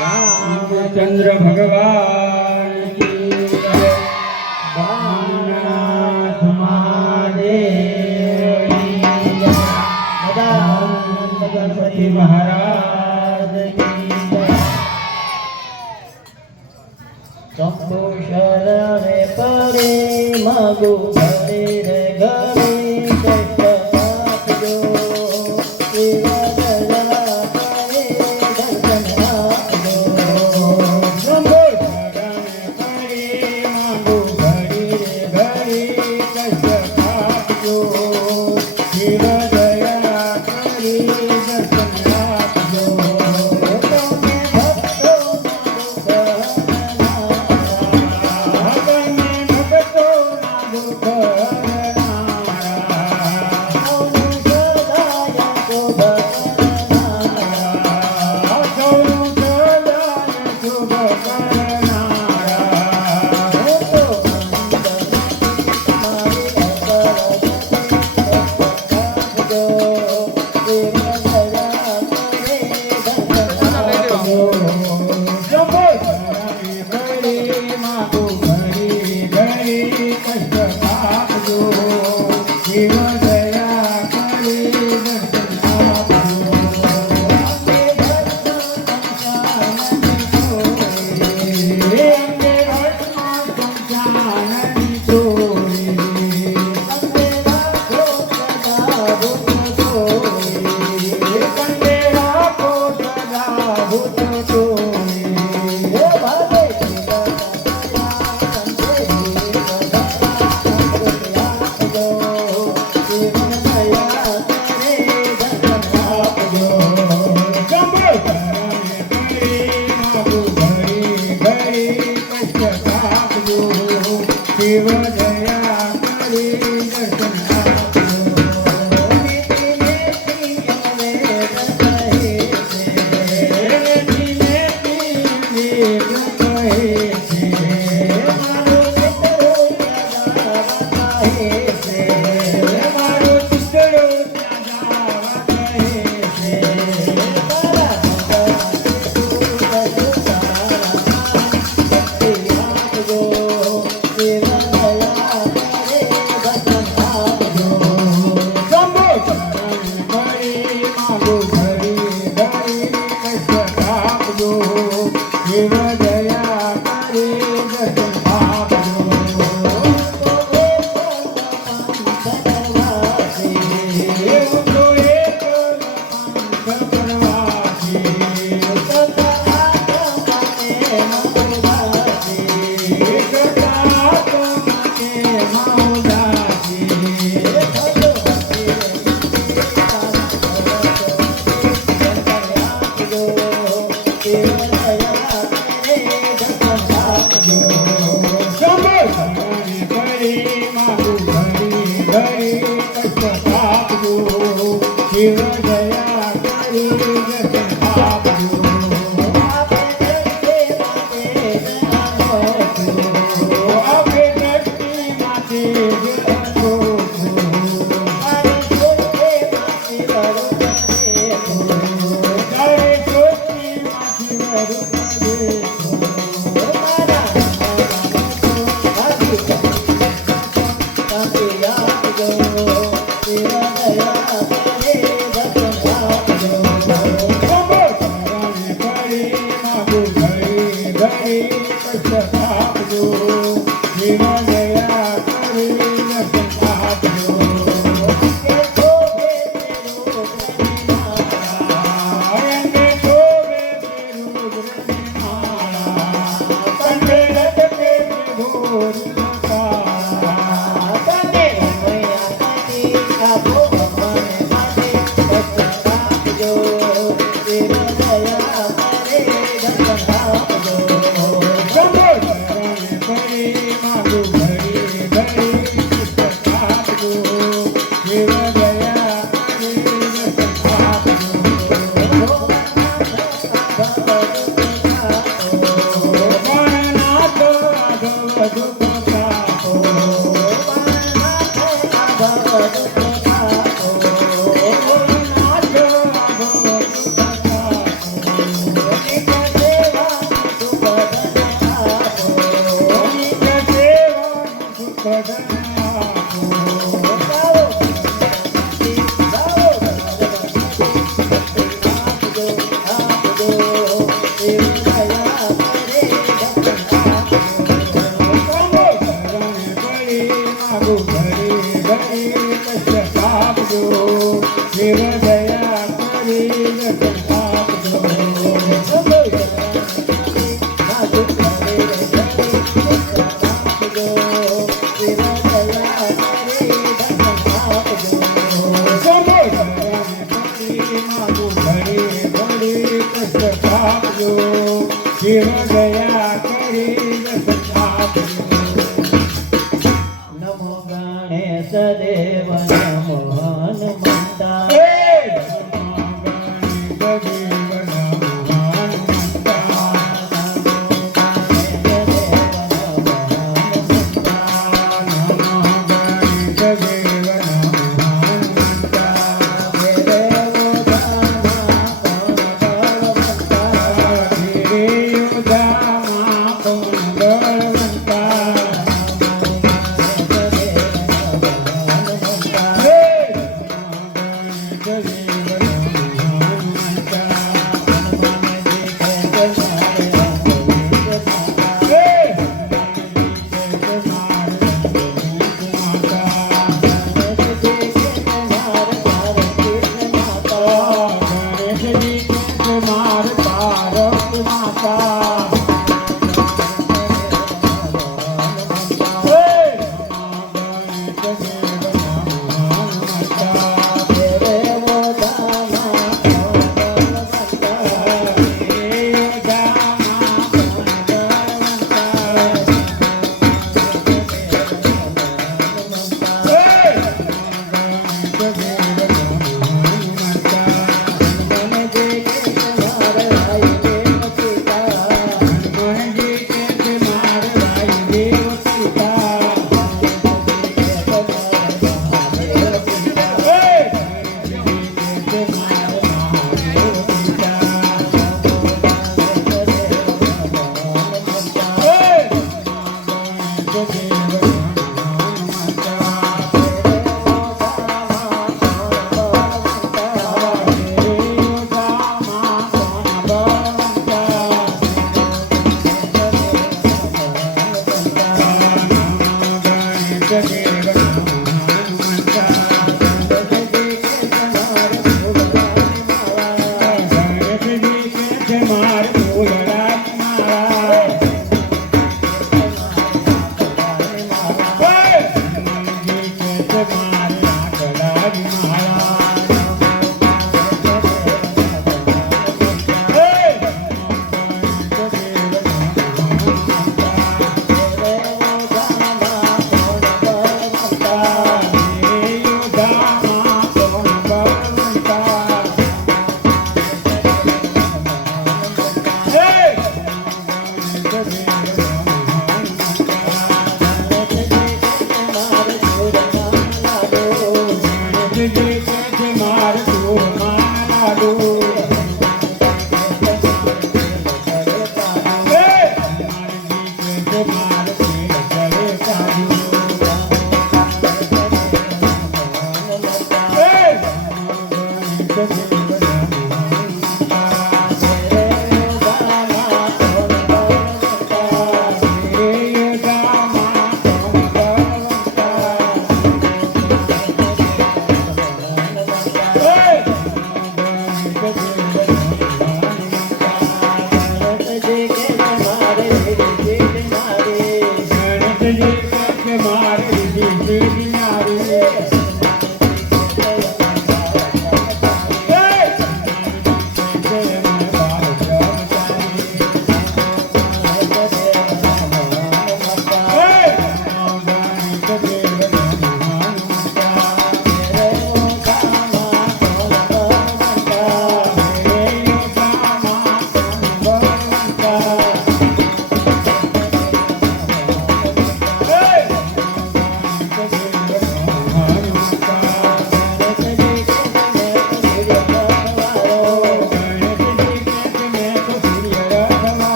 રામચંદ્ર ભગવાન ભગવાનાથ મહાદેવ ગણપતિ મહારાજ ચંપુ શરણે પરે મગો Here I. ઘડી ઘડી કષ્ટ આપજો શિવ દયા કરી દર્શન આપજો નમો ગણેશ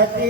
Sati.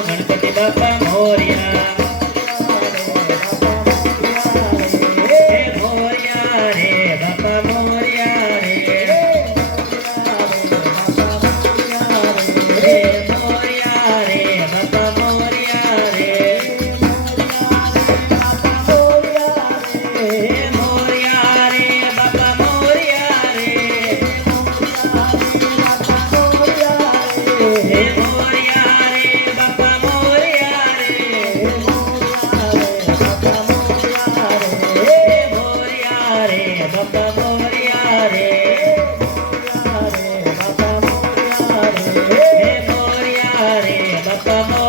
रे बप्पा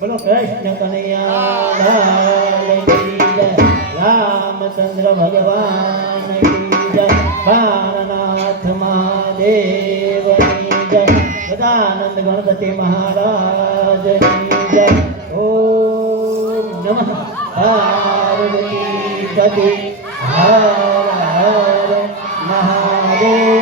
બોલો, કૃષ્ણ કનૈયા રામચંદ્ર ભગવાન ભારનાથ મહાદેવ જય, સદાનંદ ગણપતિ મહારાજ જય, ઓમ નમઃ પાર્વતી હર હર મહાદેવ.